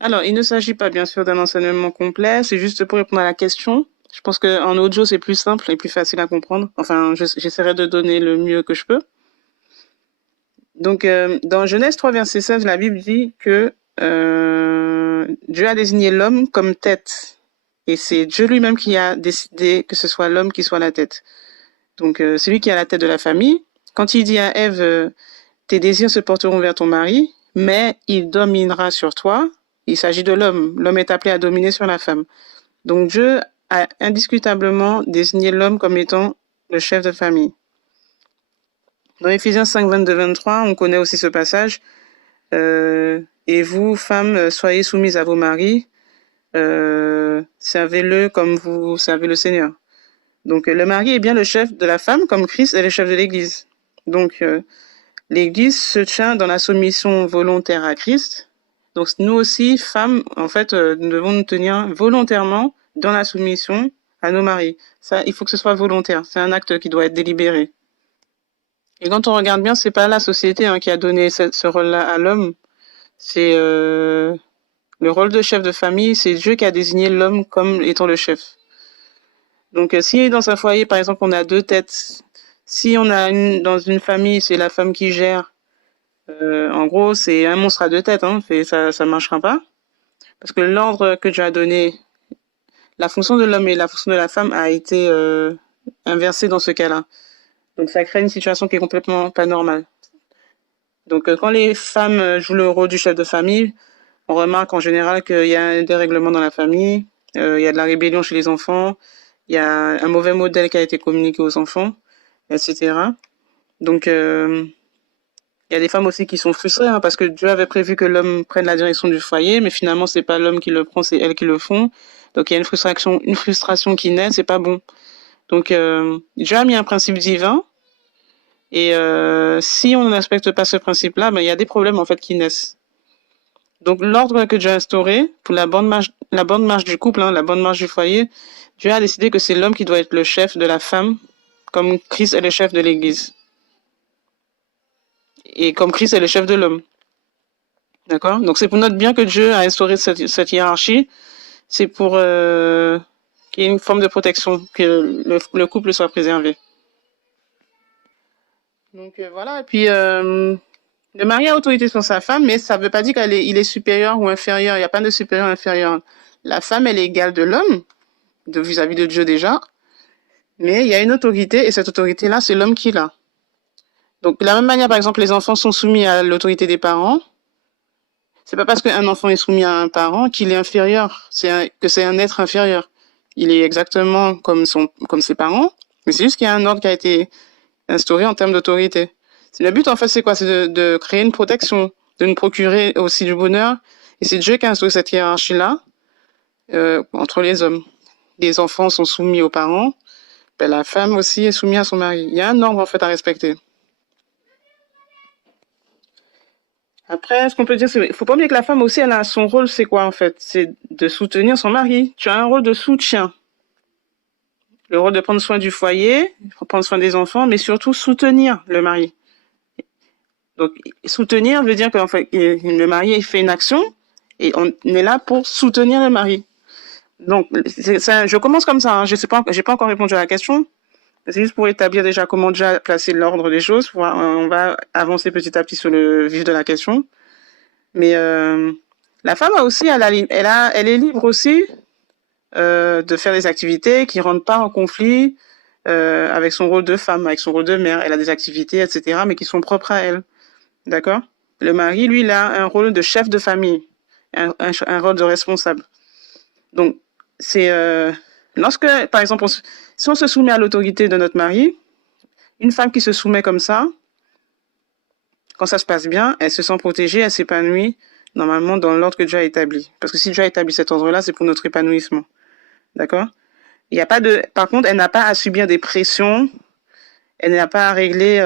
Alors, il ne s'agit pas bien sûr d'un enseignement complet, c'est juste pour répondre à la question. Je pense qu'en audio, c'est plus simple et plus facile à comprendre. Enfin, j'essaierai de donner le mieux que je peux. Donc, dans Genèse 3, verset 16, la Bible dit que Dieu a désigné l'homme comme tête. Et c'est Dieu lui-même qui a décidé que ce soit l'homme qui soit la tête. Donc, c'est lui qui a la tête de la famille. Quand il dit à Ève, tes désirs se porteront vers ton mari, mais il dominera sur toi, il s'agit de l'homme. L'homme est appelé à dominer sur la femme. Donc, Dieu a indiscutablement désigné l'homme comme étant le chef de famille. Dans Éphésiens 5, 22, 23, on connaît aussi ce passage. Et vous, femmes, soyez soumises à vos maris, servez-le comme vous servez le Seigneur. Donc le mari est bien le chef de la femme, comme Christ est le chef de l'Église. Donc l'Église se tient dans la soumission volontaire à Christ. Donc nous aussi, femmes, en fait, nous devons nous tenir volontairement dans la soumission à nos maris. Ça, il faut que ce soit volontaire. C'est un acte qui doit être délibéré. Et quand on regarde bien, c'est pas la société qui a donné ce rôle-là à l'homme. C'est le rôle de chef de famille, c'est Dieu qui a désigné l'homme comme étant le chef. Donc si dans un foyer, par exemple, on a deux têtes, si on a dans une famille, c'est la femme qui gère, en gros, c'est un monstre à deux têtes, ça marchera pas. Parce que l'ordre que Dieu a donné, la fonction de l'homme et la fonction de la femme a été inversée dans ce cas-là. Donc ça crée une situation qui est complètement pas normale. Donc quand les femmes jouent le rôle du chef de famille, on remarque en général qu'il y a un dérèglement dans la famille, il y a de la rébellion chez les enfants, il y a un mauvais modèle qui a été communiqué aux enfants, etc. Donc, il y a des femmes aussi qui sont frustrées parce que Dieu avait prévu que l'homme prenne la direction du foyer, mais finalement c'est pas l'homme qui le prend, c'est elles qui le font. Donc il y a une frustration qui naît, c'est pas bon. Donc Dieu a mis un principe divin et si on ne respecte pas ce principe-là, il y a des problèmes en fait qui naissent. Donc l'ordre que Dieu a instauré pour la bonne marche du couple, la bonne marche du foyer, Dieu a décidé que c'est l'homme qui doit être le chef de la femme, comme Christ est le chef de l'Église et comme Christ est le chef de l'homme. D'accord. Donc c'est pour notre bien que Dieu a instauré cette hiérarchie. C'est pour qu'il y ait une forme de protection, que le couple soit préservé. Donc voilà. Et puis le mari a autorité sur sa femme, mais ça ne veut pas dire qu'il est supérieur ou inférieur. Il n'y a pas de supérieur ou inférieur. La femme, elle est égale de l'homme, vis-à-vis de Dieu déjà. Mais il y a une autorité, et cette autorité-là, c'est l'homme qui l'a. Donc, de la même manière, par exemple, les enfants sont soumis à l'autorité des parents. C'est pas parce qu'un enfant est soumis à un parent qu'il est inférieur, que c'est un être inférieur. Il est exactement comme ses parents, mais c'est juste qu'il y a un ordre qui a été instauré en termes d'autorité. Le but, en fait, c'est quoi? C'est de créer une protection, de nous procurer aussi du bonheur. Et c'est Dieu qui a instauré cette hiérarchie-là entre les hommes. Les enfants sont soumis aux parents, la femme aussi est soumise à son mari. Il y a un ordre, en fait, à respecter. Après, ce qu'on peut dire, il faut pas oublier que la femme aussi, elle a son rôle, c'est quoi en fait? C'est de soutenir son mari. Tu as un rôle de soutien. Le rôle de prendre soin du foyer, prendre soin des enfants, mais surtout soutenir le mari. Donc, soutenir veut dire que en fait, le mari fait une action et on est là pour soutenir le mari. Donc, je commence comme ça. Je sais pas, j'ai pas encore répondu à la question. C'est juste pour établir déjà comment déjà placer l'ordre des choses. On va avancer petit à petit sur le vif de la question. Mais la femme a aussi, elle est libre aussi de faire des activités qui rentrent pas en conflit avec son rôle de femme, avec son rôle de mère. Elle a des activités, etc., mais qui sont propres à elle. D'accord. Le mari, lui, il a un rôle de chef de famille, un rôle de responsable. Donc, c'est lorsque, par exemple, si on se soumet à l'autorité de notre mari, une femme qui se soumet comme ça, quand ça se passe bien, elle se sent protégée, elle s'épanouit normalement dans l'ordre que Dieu a établi. Parce que si Dieu a établi cet ordre-là, c'est pour notre épanouissement. D'accord. Il y a pas de, par contre, elle n'a pas à subir des pressions, elle n'a pas à régler,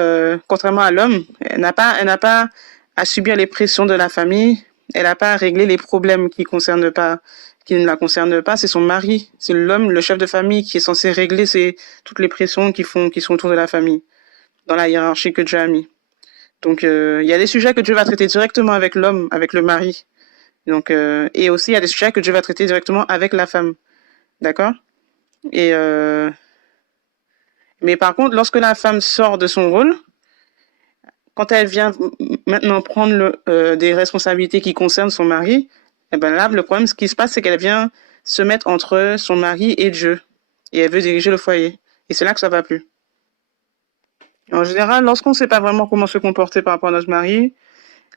contrairement à l'homme, elle n'a pas à subir les pressions de la famille, elle n'a pas à régler les problèmes qui ne la concernent pas, c'est son mari, c'est l'homme, le chef de famille qui est censé régler toutes les pressions qui sont autour de la famille, dans la hiérarchie que Dieu a mis. Donc, il y a des sujets que Dieu va traiter directement avec l'homme, avec le mari. Donc, et aussi, il y a des sujets que Dieu va traiter directement avec la femme. D'accord? Et mais par contre, lorsque la femme sort de son rôle, quand elle vient maintenant prendre des responsabilités qui concernent son mari, eh ben là, le problème, ce qui se passe, c'est qu'elle vient se mettre entre son mari et Dieu. Et elle veut diriger le foyer. Et c'est là que ça va plus. En général, lorsqu'on ne sait pas vraiment comment se comporter par rapport à notre mari,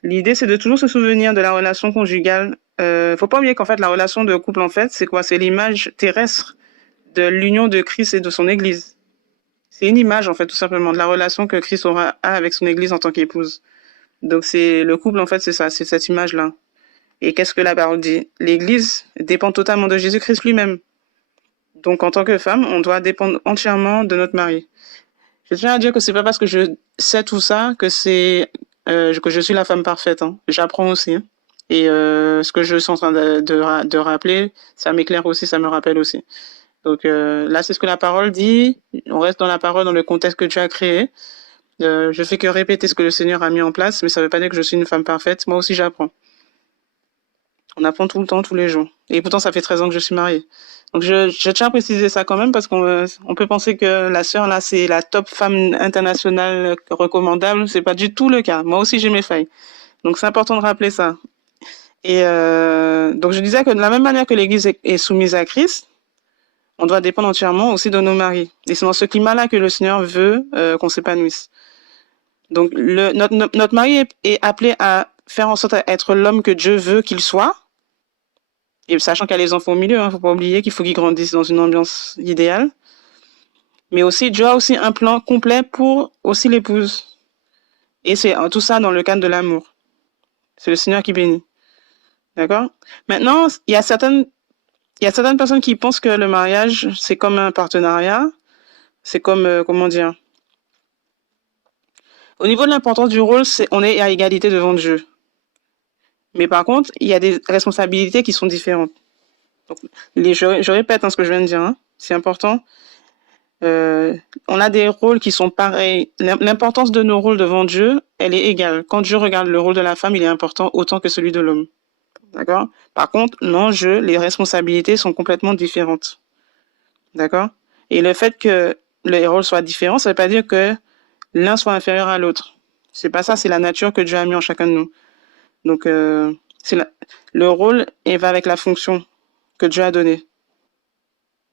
l'idée, c'est de toujours se souvenir de la relation conjugale. Faut pas oublier qu'en fait, la relation de couple, en fait, c'est quoi? C'est l'image terrestre de l'union de Christ et de son Église. C'est une image, en fait, tout simplement, de la relation que Christ a avec son Église en tant qu'épouse. Donc, c'est le couple, en fait, c'est ça, c'est cette image-là. Et qu'est-ce que la parole dit? L'Église dépend totalement de Jésus-Christ lui-même. Donc, en tant que femme, on doit dépendre entièrement de notre mari. Je tiens à dire que c'est pas parce que je sais tout ça que que je suis la femme parfaite. Hein. J'apprends aussi. Hein. Et ce que je suis en train de rappeler, ça m'éclaire aussi, ça me rappelle aussi. Donc là, c'est ce que la parole dit. On reste dans la parole, dans le contexte que Dieu a créé. Je fais que répéter ce que le Seigneur a mis en place, mais ça ne veut pas dire que je suis une femme parfaite. Moi aussi, j'apprends. On apprend tout le temps, tous les jours. Et pourtant, ça fait 13 ans que je suis mariée. Donc, je tiens à préciser ça quand même parce qu'on peut penser que la sœur, là, c'est la top femme internationale recommandable. C'est pas du tout le cas. Moi aussi, j'ai mes failles. Donc, c'est important de rappeler ça. Et donc, je disais que de la même manière que l'Église est soumise à Christ, on doit dépendre entièrement aussi de nos maris. Et c'est dans ce climat-là que le Seigneur veut qu'on s'épanouisse. Donc, notre mari est appelé à faire en sorte d'être l'homme que Dieu veut qu'il soit. Et sachant qu'il y a les enfants au milieu, faut pas oublier qu'il faut qu'ils grandissent dans une ambiance idéale. Mais aussi, Dieu a aussi un plan complet pour aussi l'épouse. Et c'est tout ça dans le cadre de l'amour. C'est le Seigneur qui bénit. D'accord? Maintenant, il y a certaines personnes qui pensent que le mariage, c'est comme un partenariat. C'est comme, comment dire? Au niveau de l'importance du rôle, on est à égalité devant Dieu. Mais par contre, il y a des responsabilités qui sont différentes. Donc, je répète ce que je viens de dire, hein, c'est important. On a des rôles qui sont pareils. L'importance de nos rôles devant Dieu, elle est égale. Quand Dieu regarde le rôle de la femme, il est important autant que celui de l'homme. D'accord? Par contre, l'enjeu, les responsabilités sont complètement différentes. D'accord? Et le fait que les rôles soient différents, ça ne veut pas dire que l'un soit inférieur à l'autre. C'est pas ça, c'est la nature que Dieu a mis en chacun de nous. Donc, le rôle va avec la fonction que Dieu a donnée.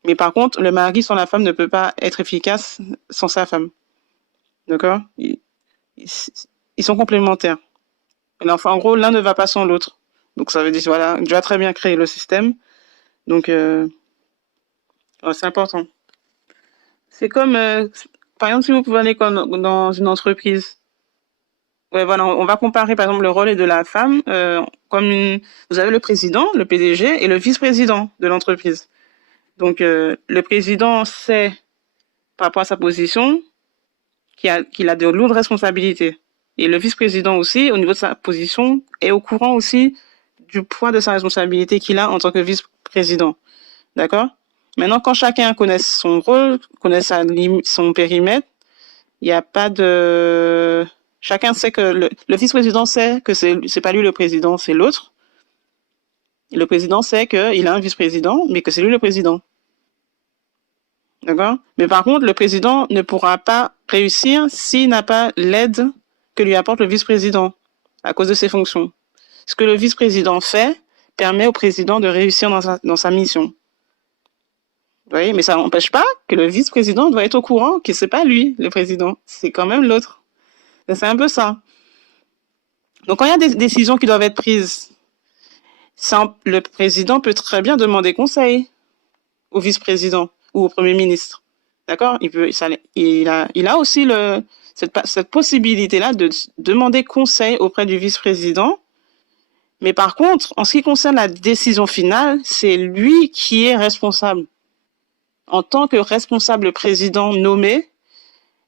Mais par contre, le mari sans la femme ne peut pas être efficace sans sa femme. D'accord? Ils sont complémentaires. Enfin, en gros, l'un ne va pas sans l'autre. Donc, ça veut dire, voilà, Dieu a très bien créé le système. Donc, c'est important. C'est comme, par exemple, si vous pouvez aller dans une entreprise. Ouais, voilà, on va comparer, par exemple, le rôle de la femme vous avez le président, le PDG, et le vice-président de l'entreprise. Donc, le président sait, par rapport à sa position, qu'il a de lourdes responsabilités. Et le vice-président aussi, au niveau de sa position, est au courant aussi du poids de sa responsabilité qu'il a en tant que vice-président. D'accord? Maintenant, quand chacun connaît son rôle, connaît son périmètre, il n'y a pas de... Chacun sait que le vice-président sait que c'est pas lui le président, c'est l'autre. Le président sait qu'il a un vice-président, mais que c'est lui le président. D'accord? Mais par contre, le président ne pourra pas réussir s'il n'a pas l'aide que lui apporte le vice-président à cause de ses fonctions. Ce que le vice-président fait permet au président de réussir dans sa mission. Vous voyez? Mais ça n'empêche pas que le vice-président doit être au courant que c'est pas lui, le président. C'est quand même l'autre. C'est un peu ça. Donc, quand il y a des décisions qui doivent être prises, le président peut très bien demander conseil au vice-président ou au premier ministre. D'accord? Il a aussi cette possibilité-là de demander conseil auprès du vice-président. Mais par contre, en ce qui concerne la décision finale, c'est lui qui est responsable. En tant que responsable président nommé,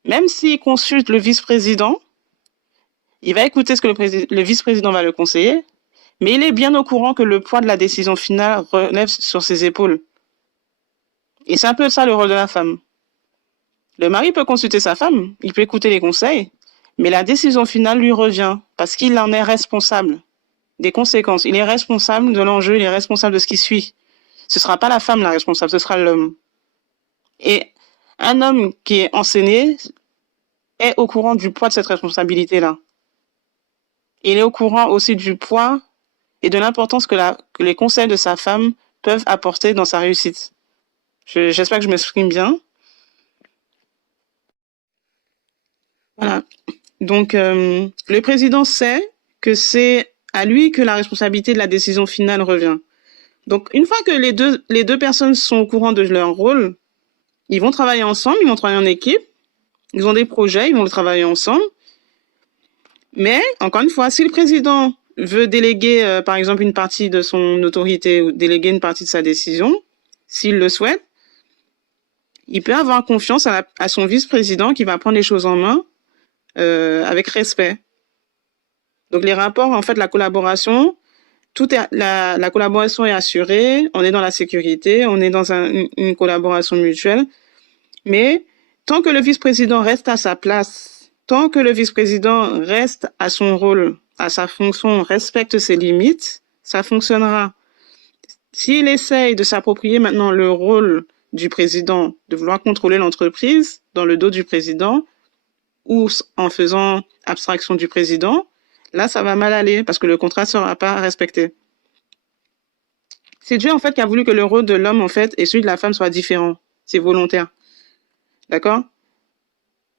même s'il consulte le vice-président, il va écouter ce que le vice-président va le conseiller, mais il est bien au courant que le poids de la décision finale relève sur ses épaules. Et c'est un peu ça le rôle de la femme. Le mari peut consulter sa femme, il peut écouter les conseils, mais la décision finale lui revient parce qu'il en est responsable. des conséquences. Il est responsable de l'enjeu, il est responsable de ce qui suit. Ce sera pas la femme la responsable, ce sera l'homme. Et un homme qui est enseigné est au courant du poids de cette responsabilité-là. Il est au courant aussi du poids et de l'importance que les conseils de sa femme peuvent apporter dans sa réussite. J'espère que je m'exprime bien. Voilà. Donc, le président sait que c'est à lui que la responsabilité de la décision finale revient. Donc, une fois que les deux personnes sont au courant de leur rôle, ils vont travailler ensemble, ils vont travailler en équipe, ils ont des projets, ils vont travailler ensemble. Mais, encore une fois, si le président veut déléguer, par exemple, une partie de son autorité ou déléguer une partie de sa décision, s'il le souhaite, il peut avoir confiance à son vice-président qui va prendre les choses en main avec respect. Donc, les rapports, en fait, la collaboration, la collaboration est assurée, on est dans la sécurité, on est dans une collaboration mutuelle. Mais tant que le vice-président reste à sa place, tant que le vice-président reste à son rôle, à sa fonction, respecte ses limites, ça fonctionnera. S'il essaye de s'approprier maintenant le rôle du président, de vouloir contrôler l'entreprise dans le dos du président ou en faisant abstraction du président, là, ça va mal aller parce que le contrat ne sera pas respecté. C'est Dieu, en fait, qui a voulu que le rôle de l'homme, en fait, et celui de la femme soient différents. C'est volontaire. D'accord?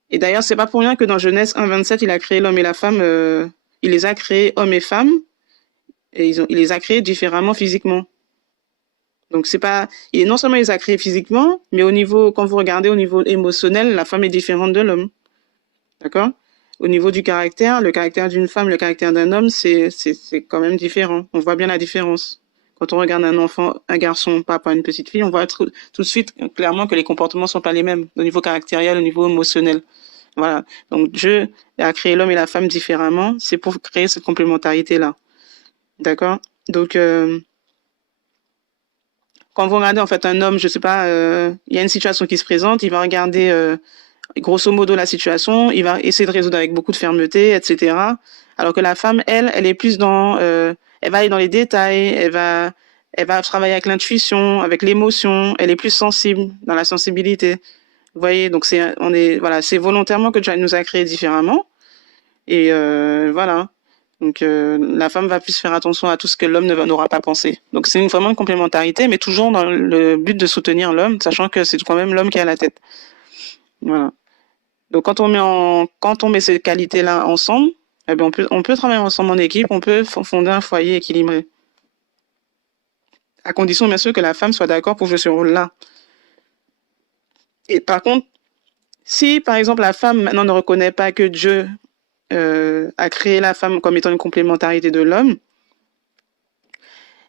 Et d'ailleurs, c'est pas pour rien que dans Genèse 1,27, il a créé l'homme et la femme, il les a créés hommes et femmes, et il les a créés différemment physiquement. Donc, c'est pas, non seulement il les a créés physiquement, mais au niveau, quand vous regardez au niveau émotionnel, la femme est différente de l'homme. D'accord? Au niveau du caractère, le caractère d'une femme, le caractère d'un homme, c'est quand même différent. On voit bien la différence. Quand on regarde un enfant, un garçon, pas une petite fille, on voit tout de suite clairement que les comportements sont pas les mêmes au niveau caractériel, au niveau émotionnel. Voilà. Donc Dieu a créé l'homme et la femme différemment. C'est pour créer cette complémentarité-là. D'accord? Donc quand vous regardez en fait un homme, je sais pas, il y a une situation qui se présente, il va regarder grosso modo la situation, il va essayer de résoudre avec beaucoup de fermeté, etc. Alors que la femme, elle est plus dans, elle va aller dans les détails, elle va travailler avec l'intuition, avec l'émotion, elle est plus sensible, dans la sensibilité. Vous voyez, donc c'est volontairement que Dieu nous a créés différemment. Et voilà. Donc la femme va plus faire attention à tout ce que l'homme n'aura pas pensé. Donc c'est vraiment une complémentarité, mais toujours dans le but de soutenir l'homme, sachant que c'est quand même l'homme qui a la tête. Voilà. Donc quand on met ces qualités-là ensemble, eh bien, on peut travailler ensemble en équipe, on peut fonder un foyer équilibré. À condition bien sûr que la femme soit d'accord pour jouer ce rôle-là. Et par contre, si par exemple la femme maintenant ne reconnaît pas que Dieu a créé la femme comme étant une complémentarité de l'homme,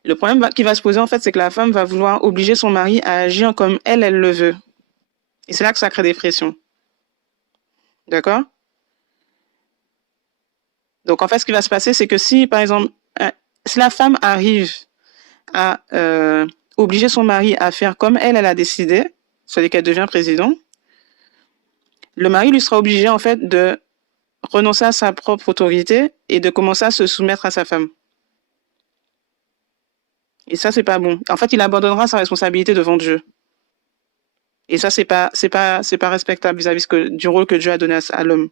le problème qui va se poser en fait, c'est que la femme va vouloir obliger son mari à agir comme elle le veut. Et c'est là que ça crée des pressions. D'accord? Donc en fait, ce qui va se passer, c'est que si par exemple, si la femme arrive à obliger son mari à faire comme elle a décidé, c'est-à-dire qu'elle devient président, le mari lui sera obligé en fait de renoncer à sa propre autorité et de commencer à se soumettre à sa femme. Et ça, c'est pas bon. En fait, il abandonnera sa responsabilité devant Dieu. Et ça, c'est pas respectable vis-à-vis du rôle que Dieu a donné à l'homme.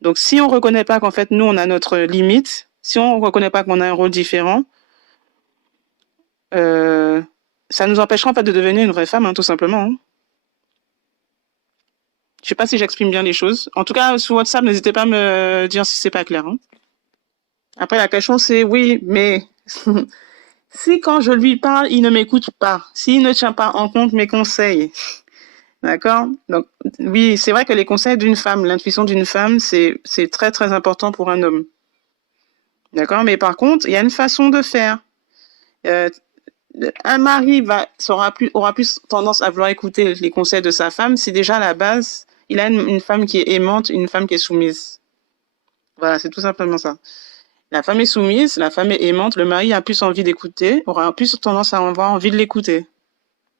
Donc, si on reconnaît pas qu'en fait, nous, on a notre limite, si on reconnaît pas qu'on a un rôle différent, ça nous empêchera en fait de devenir une vraie femme, hein, tout simplement. Hein. Je sais pas si j'exprime bien les choses. En tout cas, sur WhatsApp, n'hésitez pas à me dire si c'est pas clair. Hein. Après, la question, c'est oui, mais si quand je lui parle, il ne m'écoute pas, s'il ne tient pas en compte mes conseils, d'accord? Donc, oui, c'est vrai que les conseils d'une femme, l'intuition d'une femme, c'est très, très important pour un homme. D'accord? Mais par contre, il y a une façon de faire. Un mari aura plus tendance à vouloir écouter les conseils de sa femme si déjà à la base, il a une femme qui est aimante, une femme qui est soumise. Voilà, c'est tout simplement ça. La femme est soumise, la femme est aimante, le mari a plus envie d'écouter, aura plus tendance à avoir envie de l'écouter.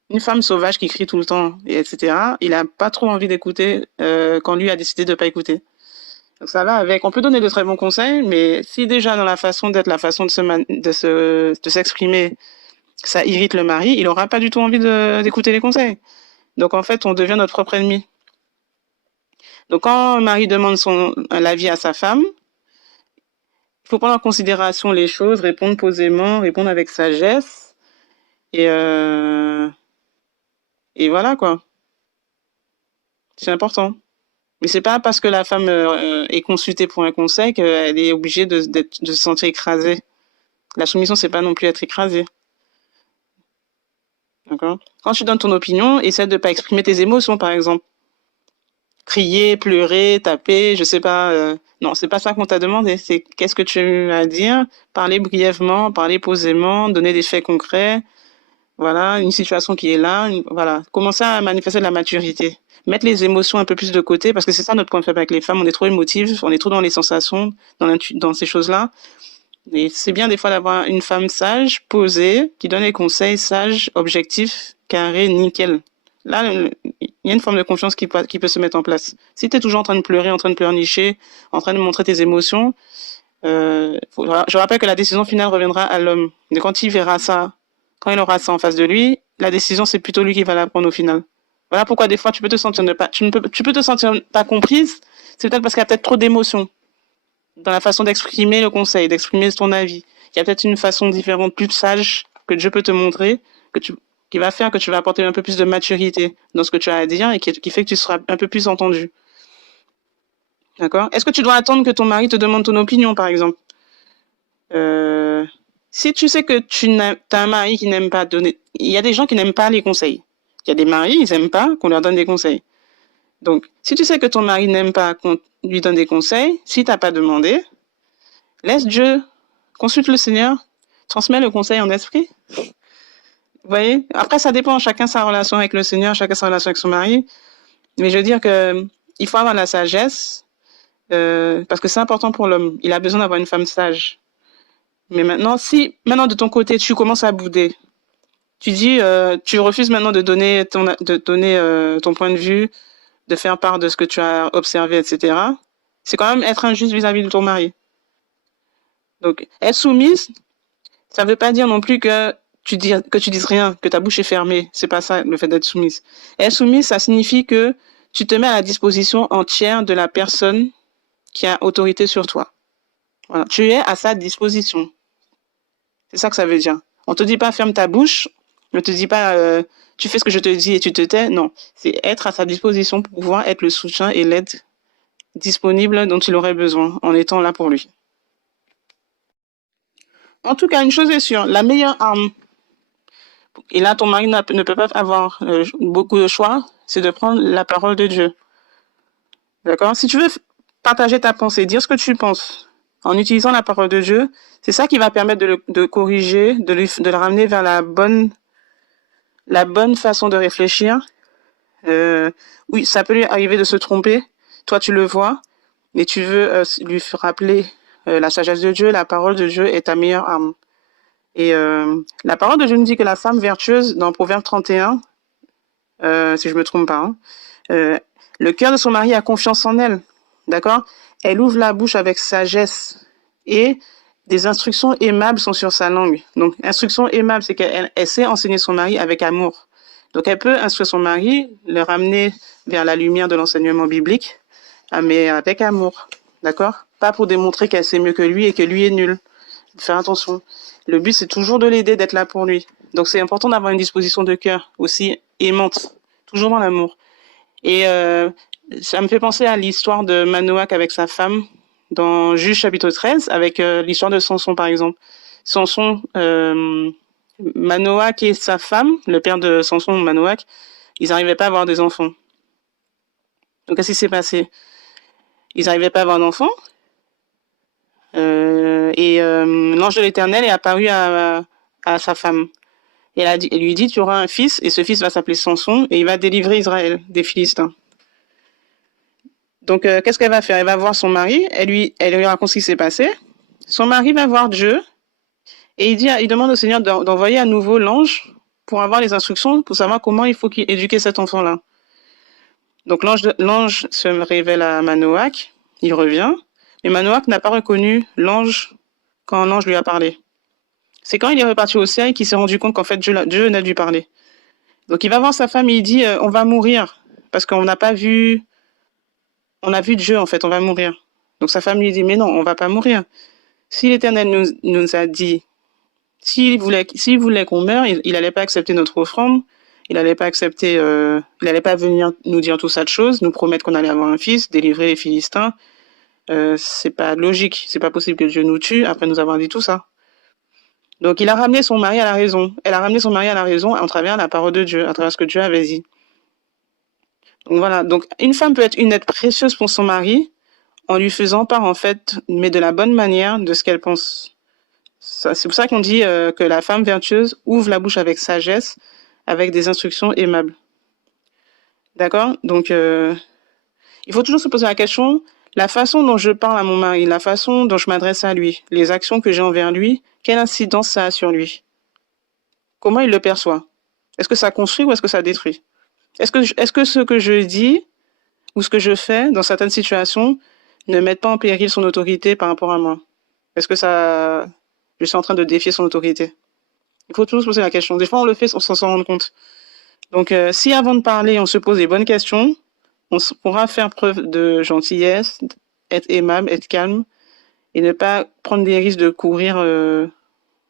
Une femme sauvage qui crie tout le temps, etc., il n'a pas trop envie d'écouter quand lui a décidé de ne pas écouter. Donc ça va avec. On peut donner de très bons conseils, mais si déjà dans la façon d'être, la façon de s'exprimer, ça irrite le mari, il aura pas du tout envie d'écouter les conseils. Donc en fait, on devient notre propre ennemi. Donc quand un mari demande l'avis à sa femme, il faut prendre en considération les choses, répondre posément, répondre avec sagesse, et et voilà quoi. C'est important. Mais c'est pas parce que la femme est consultée pour un conseil qu'elle est obligée de se sentir écrasée. La soumission, c'est pas non plus être écrasée. D'accord? Quand tu donnes ton opinion, essaie de pas exprimer tes émotions, par exemple. Crier, pleurer, taper, je sais pas. Non, c'est pas ça qu'on t'a demandé. C'est qu'est-ce que tu as à dire, parler brièvement, parler posément, donner des faits concrets. Voilà, une situation qui est là. Voilà, commencer à manifester de la maturité. Mettre les émotions un peu plus de côté, parce que c'est ça notre point faible avec les femmes. On est trop émotives, on est trop dans les sensations, dans ces choses-là. Et c'est bien des fois d'avoir une femme sage, posée, qui donne des conseils sages, objectifs, carrés, nickel. Là, il y a une forme de confiance qui peut se mettre en place. Si tu es toujours en train de pleurer, en train de pleurnicher, en train de montrer tes émotions, je rappelle que la décision finale reviendra à l'homme. Mais quand il verra ça, quand il aura ça en face de lui, la décision, c'est plutôt lui qui va la prendre au final. Voilà pourquoi des fois tu peux te sentir tu peux te sentir pas comprise. C'est peut-être parce qu'il y a peut-être trop d'émotions dans la façon d'exprimer le conseil, d'exprimer ton avis. Il y a peut-être une façon différente, plus sage, que Dieu peut te montrer, qui va faire que tu vas apporter un peu plus de maturité dans ce que tu as à dire et qui fait que tu seras un peu plus entendu. D'accord? Est-ce que tu dois attendre que ton mari te demande ton opinion, par exemple? Si tu sais que as un mari qui n'aime pas donner... Il y a des gens qui n'aiment pas les conseils. Il y a des maris, ils n'aiment pas qu'on leur donne des conseils. Donc, si tu sais que ton mari n'aime pas qu'on lui donne des conseils, si tu n'as pas demandé, laisse Dieu, consulte le Seigneur, transmets le conseil en esprit. Vous voyez? Après, ça dépend. Chacun sa relation avec le Seigneur, chacun sa relation avec son mari. Mais je veux dire que il faut avoir la sagesse, parce que c'est important pour l'homme. Il a besoin d'avoir une femme sage. Mais maintenant, si maintenant de ton côté tu commences à bouder, tu dis, tu refuses maintenant de donner ton point de vue, de faire part de ce que tu as observé, etc. C'est quand même être injuste vis-à-vis de ton mari. Donc, être soumise, ça ne veut pas dire non plus que tu dises rien, que ta bouche est fermée. C'est pas ça le fait d'être soumise. Être soumise, ça signifie que tu te mets à la disposition entière de la personne qui a autorité sur toi. Voilà. Tu es à sa disposition. C'est ça que ça veut dire. On te dit pas ferme ta bouche, on te dit pas tu fais ce que je te dis et tu te tais. Non, c'est être à sa disposition pour pouvoir être le soutien et l'aide disponible dont il aurait besoin en étant là pour lui. En tout cas, une chose est sûre, la meilleure arme, et là ton mari ne peut pas avoir beaucoup de choix, c'est de prendre la parole de Dieu. D'accord? Si tu veux partager ta pensée, dire ce que tu penses, en utilisant la parole de Dieu, c'est ça qui va permettre de corriger, de le ramener vers la bonne façon de réfléchir. Oui, ça peut lui arriver de se tromper. Toi, tu le vois, mais tu veux lui rappeler la sagesse de Dieu, la parole de Dieu est ta meilleure arme. Et la parole de Dieu nous dit que la femme vertueuse, dans Proverbe 31, si je me trompe pas, le cœur de son mari a confiance en elle, d'accord? Elle ouvre la bouche avec sagesse et des instructions aimables sont sur sa langue. Donc, instruction aimable, c'est qu'elle sait enseigner son mari avec amour. Donc, elle peut instruire son mari, le ramener vers la lumière de l'enseignement biblique, mais avec amour, d'accord? Pas pour démontrer qu'elle sait mieux que lui et que lui est nul. Faire attention. Le but, c'est toujours de l'aider, d'être là pour lui. Donc, c'est important d'avoir une disposition de cœur aussi aimante, toujours dans l'amour. Et ça me fait penser à l'histoire de Manoach avec sa femme dans Juge chapitre 13, avec l'histoire de Samson, par exemple. Samson, Manoach et sa femme, le père de Samson, Manoach, ils n'arrivaient pas à avoir des enfants. Donc, qu'est-ce qui s'est passé? Ils n'arrivaient pas à avoir d'enfants. Et l'ange de l'Éternel est apparu à sa femme. Et elle lui dit, tu auras un fils, et ce fils va s'appeler Samson, et il va délivrer Israël des Philistins. Donc, qu'est-ce qu'elle va faire? Elle va voir son mari, elle lui raconte ce qui s'est passé. Son mari va voir Dieu, et il demande au Seigneur d'envoyer à nouveau l'ange pour avoir les instructions, pour savoir comment il faut éduquer cet enfant-là. Donc, l'ange se révèle à Manoach. il revient, mais Manoak n'a pas reconnu l'ange quand l'ange lui a parlé. C'est quand il est reparti au ciel qu'il s'est rendu compte qu'en fait Dieu n'a dû parler. Donc il va voir sa femme et il dit on va mourir parce qu'on n'a pas vu, on a vu Dieu en fait, on va mourir. Donc sa femme lui dit mais non, on va pas mourir. Si l'Éternel nous a dit, s'il voulait qu'on meure, il n'allait pas accepter notre offrande, il n'allait pas accepter, il n'allait pas venir nous dire tout ça de choses, nous promettre qu'on allait avoir un fils, délivrer les Philistins. C'est pas logique, c'est pas possible que Dieu nous tue après nous avoir dit tout ça. Donc il a ramené son mari à la raison. Elle a ramené son mari à la raison à travers la parole de Dieu, à travers ce que Dieu avait dit. Donc voilà, donc une femme peut être une aide précieuse pour son mari en lui faisant part en fait, mais de la bonne manière, de ce qu'elle pense. C'est pour ça qu'on dit que la femme vertueuse ouvre la bouche avec sagesse, avec des instructions aimables. D'accord? Donc il faut toujours se poser la question, la façon dont je parle à mon mari, la façon dont je m'adresse à lui, les actions que j'ai envers lui, quelle incidence ça a sur lui? Comment il le perçoit? Est-ce que ça construit ou est-ce que ça détruit? Est-ce que ce que je dis ou ce que je fais dans certaines situations ne met pas en péril son autorité par rapport à moi? Est-ce que ça, je suis en train de défier son autorité? Il faut toujours se poser la question. Des fois, on le fait sans s'en rendre compte. Donc, si avant de parler, on se pose les bonnes questions, on pourra faire preuve de gentillesse, être aimable, être calme et ne pas prendre des risques de courir,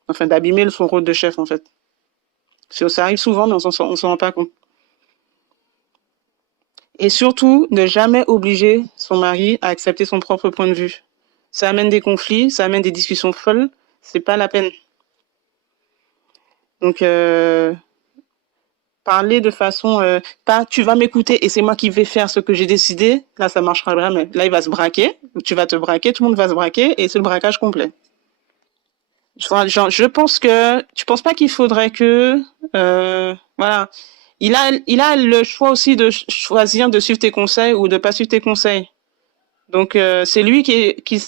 enfin d'abîmer son rôle de chef en fait. Ça arrive souvent, mais on s'en rend pas compte. Et surtout, ne jamais obliger son mari à accepter son propre point de vue. Ça amène des conflits, ça amène des discussions folles, c'est pas la peine. Donc, parler de façon, pas tu vas m'écouter et c'est moi qui vais faire ce que j'ai décidé, là ça marchera jamais. Là il va se braquer, tu vas te braquer, tout le monde va se braquer et c'est le braquage complet. Je pense que tu penses pas qu'il faudrait que voilà, il a le choix aussi de choisir de suivre tes conseils ou de pas suivre tes conseils. Donc c'est lui qui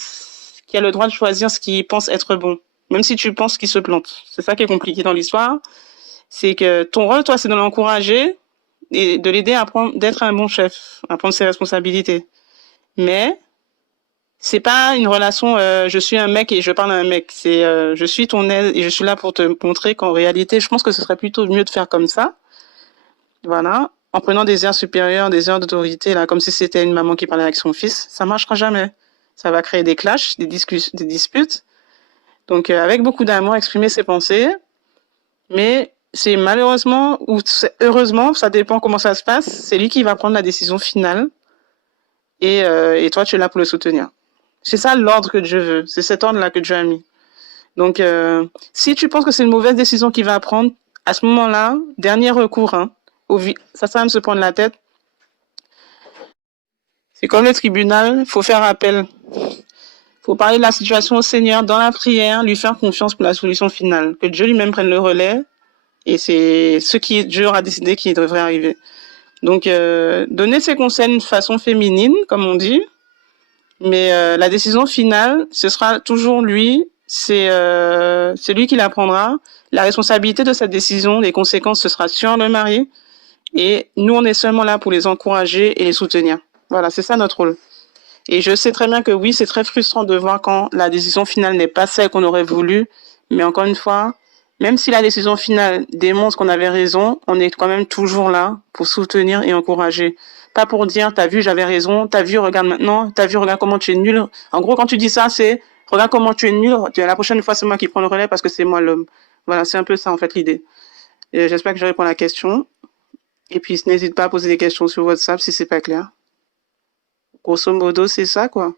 a le droit de choisir ce qu'il pense être bon, même si tu penses qu'il se plante. C'est ça qui est compliqué dans l'histoire, c'est que ton rôle toi c'est de l'encourager et de l'aider à d'être un bon chef, à prendre ses responsabilités. Mais c'est pas une relation je suis un mec et je parle à un mec, c'est je suis ton aide et je suis là pour te montrer qu'en réalité, je pense que ce serait plutôt mieux de faire comme ça. Voilà, en prenant des airs supérieurs, des airs d'autorité là comme si c'était une maman qui parlait avec son fils, ça marchera jamais. Ça va créer des clashs, des disputes. Donc avec beaucoup d'amour, exprimer ses pensées, mais c'est malheureusement ou heureusement, ça dépend comment ça se passe, c'est lui qui va prendre la décision finale et toi tu es là pour le soutenir. C'est ça l'ordre que Dieu veut. C'est cet ordre-là que Dieu a mis. Donc, si tu penses que c'est une mauvaise décision qu'il va prendre, à ce moment-là, dernier recours, hein, ça sert à me se prendre la tête. C'est comme le tribunal, il faut faire appel. Il faut parler de la situation au Seigneur dans la prière, lui faire confiance pour la solution finale. Que Dieu lui-même prenne le relais et c'est ce qui Dieu aura décidé qui devrait arriver. Donc, donner ses conseils de façon féminine, comme on dit, mais la décision finale, ce sera toujours lui. C'est lui qui la prendra. La responsabilité de cette décision, les conséquences, ce sera sur le mari. Et nous, on est seulement là pour les encourager et les soutenir. Voilà, c'est ça notre rôle. Et je sais très bien que oui, c'est très frustrant de voir quand la décision finale n'est pas celle qu'on aurait voulu. Mais encore une fois, même si la décision finale démontre qu'on avait raison, on est quand même toujours là pour soutenir et encourager. Pas pour dire, t'as vu, j'avais raison, t'as vu, regarde maintenant, t'as vu, regarde comment tu es nul. En gros, quand tu dis ça, c'est, regarde comment tu es nul, la prochaine fois, c'est moi qui prends le relais parce que c'est moi l'homme. Voilà, c'est un peu ça, en fait, l'idée. J'espère que je réponds à la question. Et puis, n'hésite pas à poser des questions sur WhatsApp si c'est pas clair. Grosso modo, c'est ça, quoi.